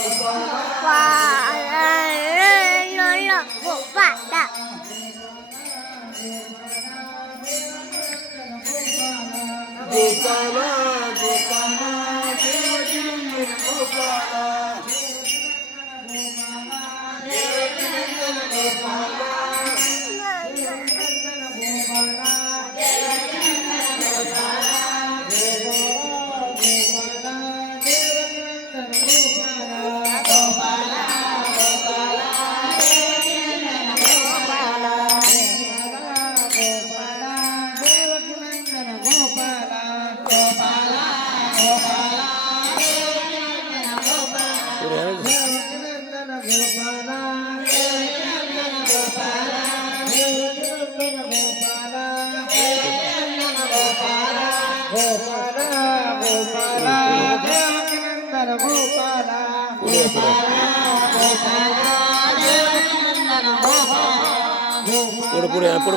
我画了一个老虎画的。దేవకి నందన Gopala పొడు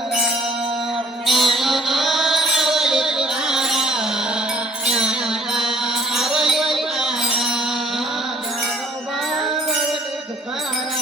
तारा